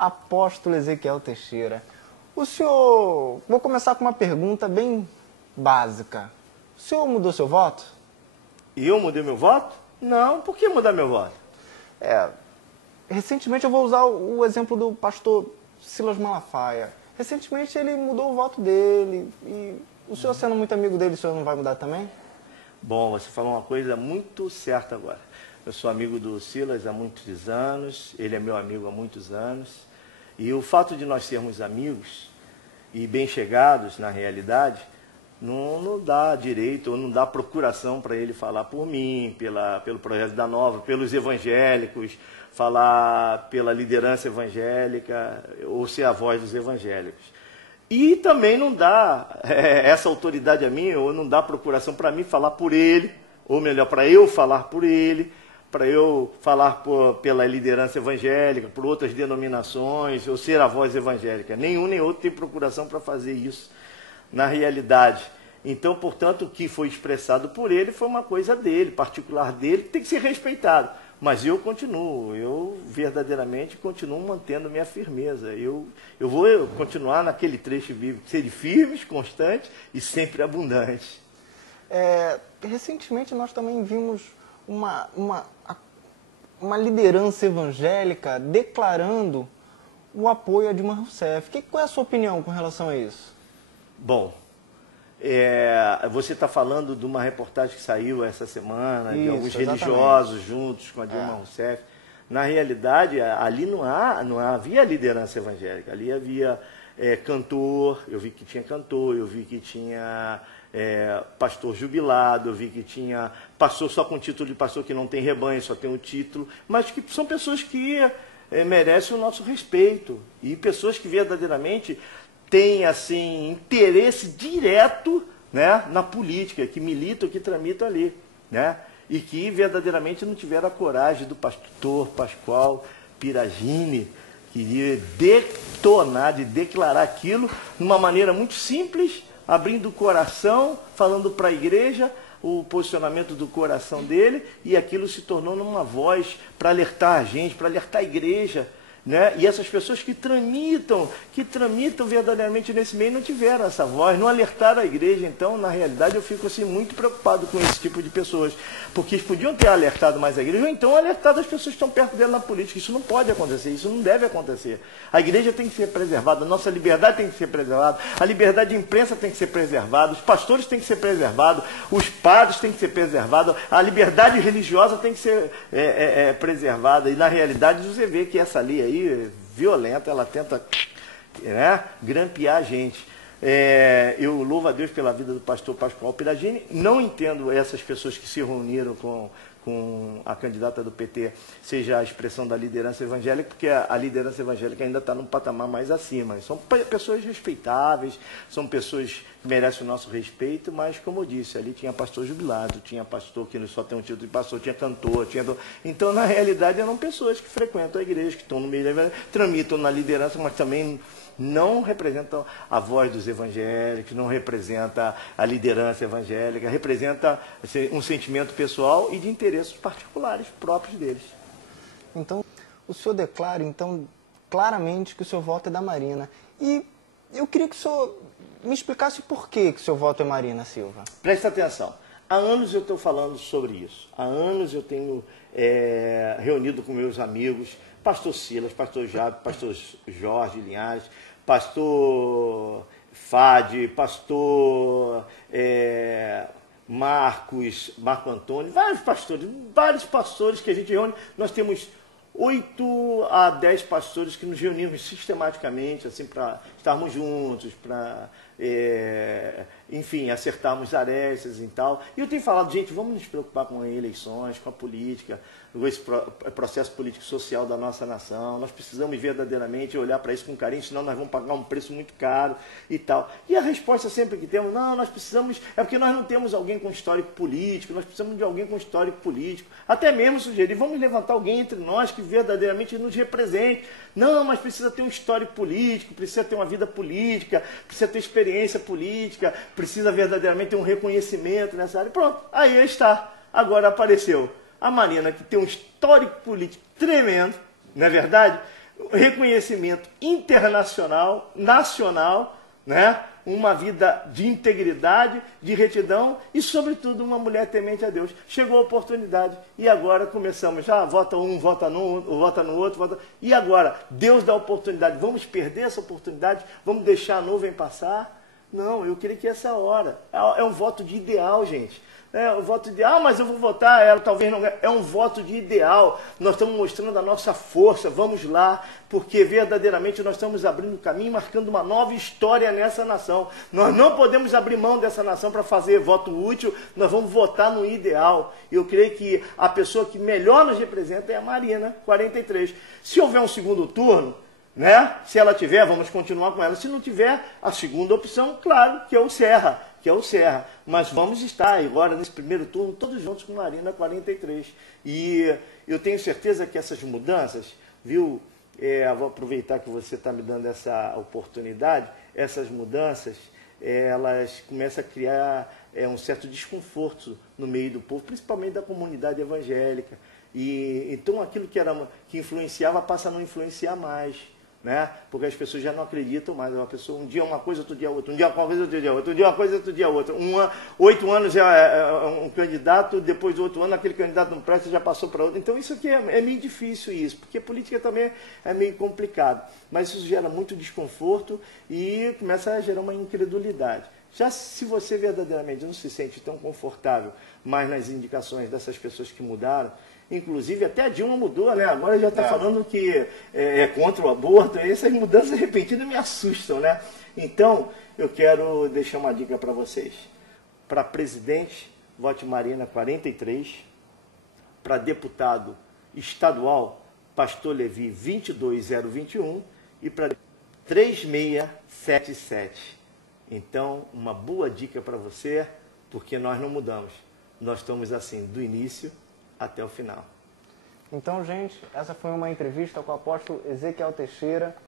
Apóstolo Ezequiel Teixeira, o senhor... Vou começar com uma pergunta bem básica. O senhor mudou seu voto? E eu mudei meu voto? Não, por que mudar meu voto? Recentemente eu vou usar o exemplo do pastor Silas Malafaia. Recentemente ele mudou o voto dele e o senhor sendo muito amigo dele, o senhor não vai mudar também? Bom, você falou uma coisa muito certa agora. Eu sou amigo do Silas há muitos anos, ele é meu amigo há muitos anos. E o fato de nós sermos amigos e bem chegados na realidade, não dá direito ou não dá procuração para ele falar por mim, pelo Projeto da Nova, pelos evangélicos, falar pela liderança evangélica ou ser a voz dos evangélicos. E também não dá essa autoridade a mim, ou não dá procuração para mim falar por ele, ou melhor, para eu falar por ele, para eu falar pela liderança evangélica, por outras denominações, ou ser a voz evangélica. Nenhum nem outro tem procuração para fazer isso na realidade. Então, portanto, o que foi expressado por ele foi uma coisa dele, particular dele, que tem que ser respeitado. Mas eu verdadeiramente continuo mantendo minha firmeza. Eu vou continuar naquele trecho bíblico, ser firmes, constantes e sempre abundantes. Recentemente nós também vimos uma liderança evangélica declarando o apoio a Dilma Rousseff. Qual é a sua opinião com relação a isso? Bom, você está falando de uma reportagem que saiu essa semana, de alguns religiosos juntos com a Dilma Rousseff. Na realidade, ali não havia liderança evangélica, ali havia cantor, eu vi que tinha cantor, eu vi que tinha pastor jubilado, eu vi que tinha pastor só com título de pastor que não tem rebanho, só tem o título, mas que são pessoas que merecem o nosso respeito e pessoas que verdadeiramente têm assim, interesse direto, né, na política, que militam, que tramitam ali, né, e que verdadeiramente não tiveram a coragem do pastor Pascoal Piragini, queria detonar, de declarar aquilo de uma maneira muito simples, abrindo o coração, falando para a igreja o posicionamento do coração dele, e aquilo se tornou numa voz para alertar a gente, para alertar a igreja, né? E essas pessoas que tramitam verdadeiramente nesse meio não tiveram essa voz, não alertaram a igreja. Então, na realidade, eu fico assim, muito preocupado com esse tipo de pessoas, porque eles podiam ter alertado mais a igreja, ou então alertado as pessoas que estão perto dela na política. Isso não pode acontecer, isso não deve acontecer. A igreja tem que ser preservada, a nossa liberdade tem que ser preservada, a liberdade de imprensa tem que ser preservada, os pastores têm que ser preservados, os padres têm que ser preservados, a liberdade religiosa tem que ser preservada. E na realidade você vê que essa lei aí, violenta, ela tenta, né, grampear a gente. Eu louvo a Deus pela vida do pastor Pascoal Piragini. Não entendo essas pessoas que se reuniram com a candidata do PT, seja a expressão da liderança evangélica, porque a liderança evangélica ainda está num patamar mais acima. São pessoas respeitáveis, são pessoas que merecem o nosso respeito, mas, como eu disse, ali tinha pastor jubilado, tinha pastor que só tem um título de pastor, tinha cantor, Então, na realidade, eram pessoas que frequentam a igreja, que estão no meio da igreja, tramitam na liderança, mas também não representam a voz dos evangélicos, não representa a liderança evangélica, representa um sentimento pessoal e de interesses particulares próprios deles. Então, o senhor declara, claramente que o seu voto é da Marina. E eu queria que o senhor me explicasse por que o seu voto é Marina Silva. Presta atenção. Há anos eu estou falando sobre isso. Há anos eu tenho reunido com meus amigos, pastor Silas, pastor Jabe, pastor Jorge Linhares, pastor Fade, pastor Marco Antônio, vários pastores que a gente reúne. Nós temos 8 a 10 pastores que nos reunimos sistematicamente, assim, para estarmos juntos, para, enfim, acertarmos arestas e tal. E eu tenho falado, gente, vamos nos preocupar com eleições, com a política, com esse processo político-social da nossa nação. Nós precisamos verdadeiramente olhar para isso com carinho, senão nós vamos pagar um preço muito caro e tal. E a resposta sempre que temos, não, nós precisamos, é porque nós não temos alguém com histórico político, nós precisamos de alguém com histórico político. Até mesmo sugerir, vamos levantar alguém entre nós que verdadeiramente nos represente. Não, mas precisa ter um histórico político, precisa ter uma vida política, precisa ter experiência política, precisa verdadeiramente ter um reconhecimento nessa área. Pronto, aí está. Agora apareceu a Marina, que tem um histórico político tremendo, não é verdade? reconhecimento internacional, nacional, né? Uma vida de integridade, de retidão e, sobretudo, uma mulher temente a Deus. Chegou a oportunidade e agora começamos. Já vota um, vota no outro, vota... E agora? Deus dá oportunidade. Vamos perder essa oportunidade? Vamos deixar a nuvem passar? Não, eu creio que essa é a hora. É um voto de ideal, gente. É um voto de, mas eu vou votar, ela talvez não ganhe. É um voto de ideal. Nós estamos mostrando a nossa força, vamos lá, porque verdadeiramente nós estamos abrindo caminho, marcando uma nova história nessa nação. Nós não podemos abrir mão dessa nação para fazer voto útil, nós vamos votar no ideal. Eu creio que a pessoa que melhor nos representa é a Marina, 43. Se houver um segundo turno, né? Se ela tiver, vamos continuar com ela. Se não tiver, a segunda opção, claro, que é o Serra. Mas vamos estar agora nesse primeiro turno todos juntos com Marina 43. E eu tenho certeza que essas mudanças, viu? Vou aproveitar que você está me dando essa oportunidade. Essas mudanças, elas começam a criar um certo desconforto no meio do povo, principalmente da comunidade evangélica. E então aquilo que influenciava passa a não influenciar mais. Né? Porque as pessoas já não acreditam mais. Uma pessoa, um dia uma coisa, outro dia outra. Um dia uma coisa, outro dia outra. Um dia uma coisa, outro dia outra. 8 anos é um candidato, depois do 8 anos aquele candidato não presta, já passou para outro. Então isso aqui é meio difícil isso, porque política também é meio complicado. Mas isso gera muito desconforto e começa a gerar uma incredulidade. Já se você verdadeiramente não se sente tão confortável mais nas indicações dessas pessoas que mudaram, inclusive até a Dilma mudou, né? Agora já está falando que é contra o aborto. Essas mudanças repetidas me assustam, né? Então, eu quero deixar uma dica para vocês. Para presidente, vote Marina 43. Para deputado estadual, Pastor Levi 22021. E para 3677. Então, uma boa dica para você, porque nós não mudamos. Nós estamos assim, do início até o final. Então, gente, essa foi uma entrevista com o apóstolo Ezequiel Teixeira.